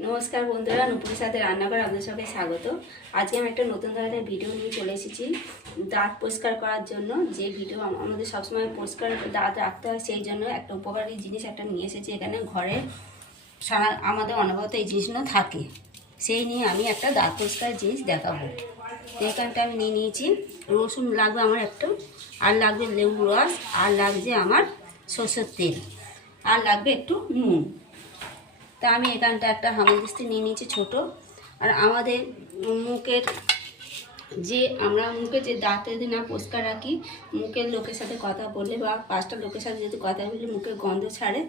নমস্কার বন্ধুরা, নুপুরের সাথে রান্না করে আপনাদের সবাই স্বাগত। আজকে আমি একটা নতুন ধরনের ভিডিও নিয়ে চলে এসেছি দাঁত পরিষ্কার করার জন্য। যে ভিডিও আম- আমাদের সবসময় পরিষ্কার দাঁত রাখতে হয়, সেই জন্য একটা উপকারী জিনিস একটা নিয়ে এসেছি এখানে। ঘরে সারা আমাদের অনবরত এই জিনিসগুলো থাকে। সেই নিয়ে আমি একটা দাঁত পরিষ্কার জিনিস দেখাবো। এখানটা আমি নিয়ে নিয়েছি। রসুন লাগবে আমার একটু, আর লাগবে লেবু রস, আর লাগছে আমার সরষের তেল, আর লাগবে একটু নুন। তা আমি এখানটা একটা হামাদিস্তি নিয়ে নিয়েছি ছোট। আর আমাদের মুখের যে আমরা মুখে যে দাঁতে যদি না পরিষ্কার রাখি, মুখের লোকের সাথে কথা বললে বা পাঁচটা লোকের সাথে যদি কথা বললে মুখের গন্ধ ছাড়ে,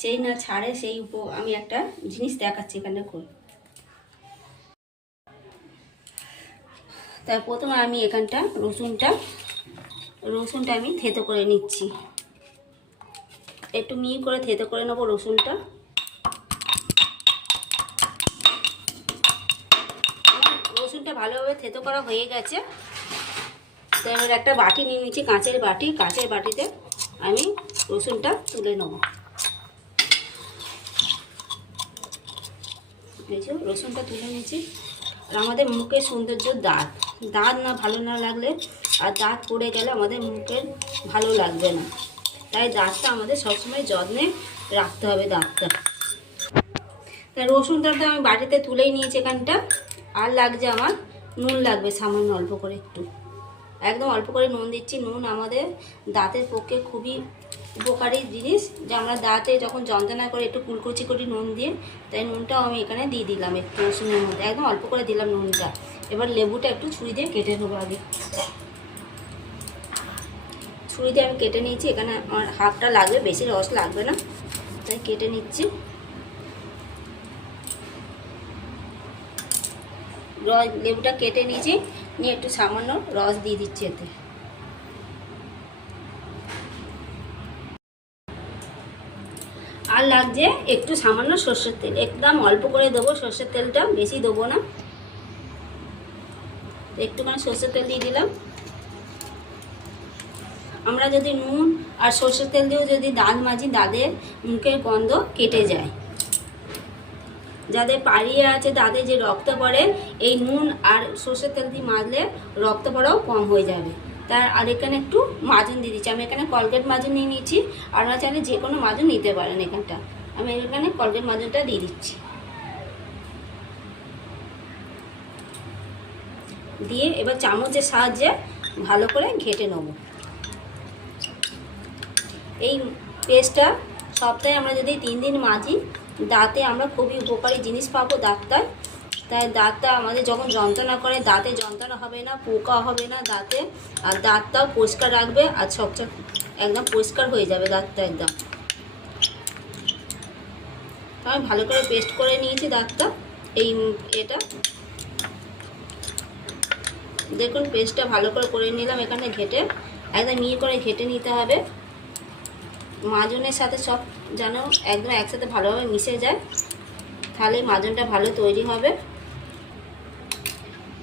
সেই না ছাড়ে সেই উপ আমি একটা জিনিস দেখাচ্ছি এখানে করে তাই প্রথমে আমি এখানটা রসুনটা রসুনটা আমি থেতো করে নিচ্ছি। একটু মিহি করে থেতো করে নেব রসুনটা। রসুনটা ভালোভাবে থেতো করা হয়ে গেছে। তো এবার একটা বাটি নিয়ে নিচ্ছি, কাঁচের বাটি। কাঁচের বাটিতে আমি রসুনটা তুলে নেব। এই রসুনটা তুলে নিয়েছি। আর আমাদের মুখের সৌন্দর্য দাঁত। দাঁত না ভালো না লাগলে, আর দাঁত পড়ে গেলে আমাদের মুখের ভালো লাগবে না। তাই দাঁতটা আমাদের সবসময় যত্নে রাখতে হবে দাঁতটা। তা রসুনটা তো আমি বাটিতে তুলেই নিয়েছি এখানটা। আর লাগছে আমার নুন লাগবে, সামান্য অল্প করে একটু। একদম অল্প করে নুন দিচ্ছি। নুন আমাদের দাঁতের পক্ষে খুবই উপকারী জিনিস। যে আমরা দাঁতে যখন যন্ত্রণা করে একটু কুলকুচি করি নুন দিয়ে, তাই নুনটাও আমি এখানে দিয়ে দিলাম একটু রসুনের মধ্যে। একদম অল্প করে দিলাম নুনটা। এবার লেবুটা একটু ছুরি দিয়ে কেটে নেব আগে। ছুরি দিয়ে আমি কেটে নিয়েছি। এখানে আমার হাফটা লাগবে, বেশি রস লাগবে না। তাই কেটে নিচ্ছি। রস লেবুটা কেটে নিয়েছি, নিয়ে একটু সামান্য রস দিয়ে দিচ্ছি এতে। আর লাগছে একটু সামান্য সর্ষের তেল। একদম অল্প করে দেবো, সর্ষের তেলটা বেশি দেবো না। একটুখানি সর্ষের তেল দিয়ে দিলাম। আমরা যদি নুন আর সর্ষের তেল দিয়েও যদি দাঁত মাজি দাঁতের মুখের গন্ধ কেটে যায়। যাদের পাড়িয়ে আছে, তাদের যে রক্ত পড়ে, এই নুন আর সর্ষের তেল দিয়ে মাজলে রক্ত পড়াও কম হয়ে যাবে। তার আর এখানে একটু মাজন দিয়ে দিচ্ছি। আমি এখানে কলগেট মাজন নিয়ে নিচ্ছি। আপনারা চাইলে যে কোনো মাজন নিতে পারেন এখানটা। আমি এখানে কলগেট মাজনটা দিয়ে দিচ্ছি। দিয়ে এবার চামচের সাহায্যে ভালো করে ঘেটে নেব। এই পেস্টটা সপ্তাহে আমরা যদি তিন দিন মাজি, দাঁতে আমরা খুবই উপকারী জিনিস পাবো দাঁতটায়। তাই দাঁতটা আমাদের যখন যন্ত্রণা করে, দাঁতে যন্ত্রণা হবে না, পোকা হবে না দাঁতে, আর দাঁতটাও পরিষ্কার রাখবে আর সবচেয়ে একদম পরিষ্কার হয়ে যাবে দাঁতটা একদম। আমি ভালো করে পেস্ট করে নিয়েছি দাঁতটা, এই এটা। দেখুন পেস্টটা ভালো করে করে নিলাম এখানে ঘেটে। একদম মিহি করে ঘেটে নিতে হবে। মাজনের সাথে সব যেন একদম একসাথে ভালোভাবে মিশে যায়, তাহলে মাজনটা ভালো তৈরি হবে।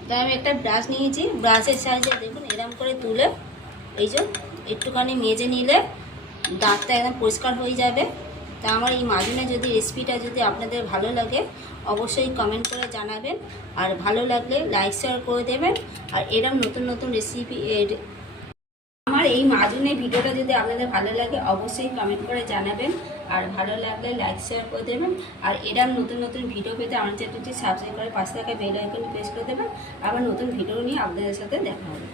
তাই আমি একটা ব্রাশ নিয়েছি, ব্রাশের সাহায্যে দেখুন, এরম করে তুলে, এই যে একটুখানি মেজে নিলে দাঁতটা একদম পরিষ্কার হয়ে যাবে। তা আমার এই মাজনে যদি রেসিপিটা যদি আপনাদের ভালো লাগে, অবশ্যই কমেন্ট করে জানাবেন। আর ভালো লাগলে লাইক শেয়ার করে দেবেন। আর এরম নতুন নতুন রেসিপি এই মাজুনের ভিডিওটা যদি আপনাদের ভালো লাগে, অবশ্যই কমেন্ট করে জানাবেন। আর ভালো লাগলে লাইক শেয়ার করে দেবেন। আর এরা নতুন নতুন ভিডিও পেতে আমার চ্যানেলটি সাবস্ক্রাইব করে পাশে থাকা বেল আইকন প্রেস করে দেবেন। আবার নতুন ভিডিও নিয়ে আপনাদের সাথে দেখা হবে।